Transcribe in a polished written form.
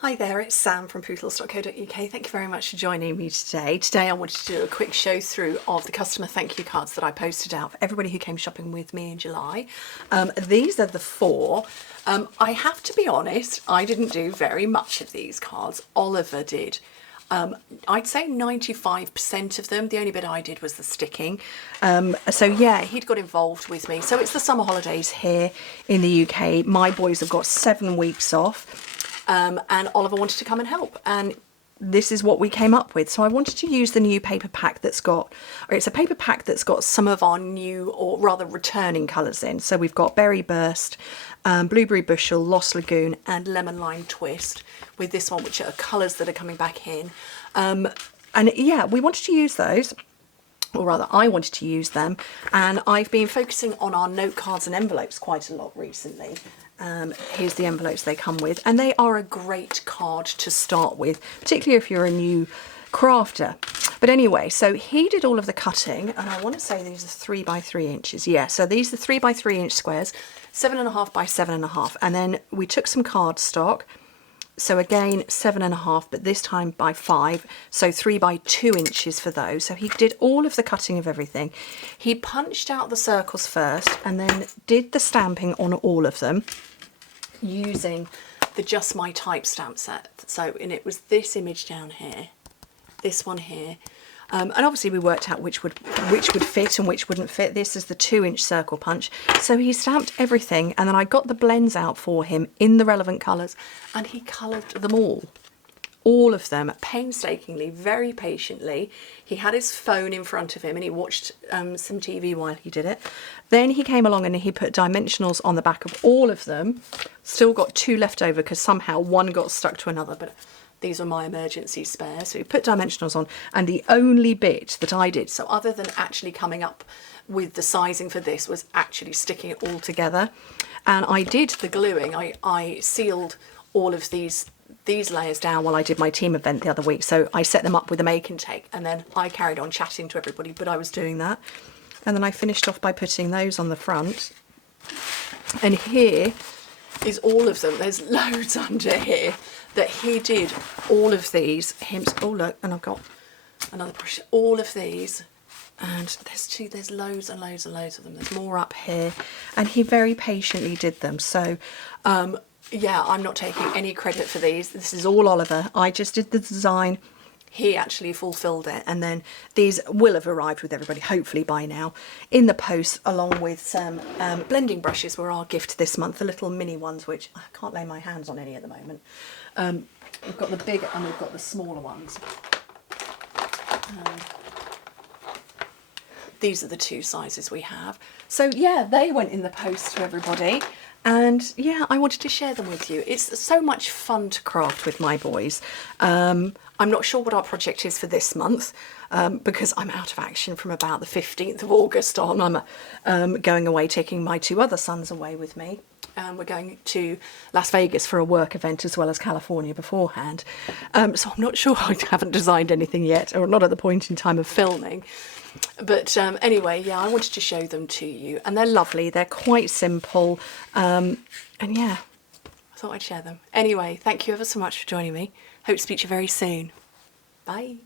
Hi there, it's Sam from Pootles.co.uk. Thank you very much for joining me today. Today I wanted to do a quick show through of the customer thank you cards that I posted out for everybody who came shopping with me in July. These are the four. I have to be honest, I didn't do very much of these cards. Oliver did. I'd say 95% of them. The only bit I did was the sticking. So yeah, he'd got involved with me. So it's the summer holidays here in the UK. My boys have got 7 weeks off. And Oliver wanted to come and help, and this is what we came up with. So I wanted to use the new paper pack that's got, or it's a paper pack that's got some of our new, or rather returning colours in. So we've got Berry Burst, Blueberry Bushel, Lost Lagoon and Lemon Lime Twist with this one, which are colours that are coming back in. And yeah, we wanted to use those, or rather I wanted to use them, and I've been focusing on our note cards and envelopes quite a lot recently. Here's the envelopes they come with, and they are a great card to start with, particularly if you're a new crafter. But anyway, so he did all of the cutting, and I want to say these are 3 by 3 inches. Yeah, so these are 3 by 3 inch squares, 7.5 by 7.5, and then we took some cardstock. So again, 7.5, but this time by 5, so 3 by 2 inches for those. So he did all of the cutting of everything. He punched out the circles first and then did the stamping on all of them using the Just My Type stamp set. So, and it was this image down here, this one here. And obviously we worked out which would fit and which wouldn't fit. This is the 2-inch circle punch. So he stamped everything, and then I got the blends out for him in the relevant colours, and he coloured them all of them, painstakingly, very patiently. He had his phone in front of him and he watched some TV while he did it. Then he came along and he put dimensionals on the back of all of them. Still got 2 left over because somehow one got stuck to another, but these were my emergency spares. So we put dimensionals on, and the only bit that I did, so other than actually coming up with the sizing for this, was actually sticking it all together. And I did the gluing. I sealed all of these layers down while I did my team event the other week. So I set them up with a make and take, and then I carried on chatting to everybody, but I was doing that. And then I finished off by putting those on the front. And here is all of them. There's loads under here that he did all of these. Oh look, and I've got another brush. All of these, and there's loads and loads and loads of them. There's more up here, and he very patiently did them. So yeah, I'm not taking any credit for these. This is all Oliver. I just did the design. He actually fulfilled it, and then these will have arrived with everybody, hopefully by now, in the post, along with some blending brushes were our gift this month, the little mini ones, which I can't lay my hands on any at the moment. We've got the big and we've got the smaller ones. These are the 2 sizes we have. So yeah, they went in the post to everybody. And yeah, I wanted to share them with you. It's so much fun to craft with my boys. I'm not sure what our project is for this month because I'm out of action from about the 15th of August on. I'm going away, taking my 2 other sons away with me. We're going to Las Vegas for a work event as well as California beforehand. So I'm not sure, I haven't designed anything yet, or not at the point in time of filming. But anyway, yeah, I wanted to show them to you, and they're lovely. They're quite simple, and yeah, I thought I'd share them. Anyway, thank you ever so much for joining me. Hope to speak to you very soon. Bye.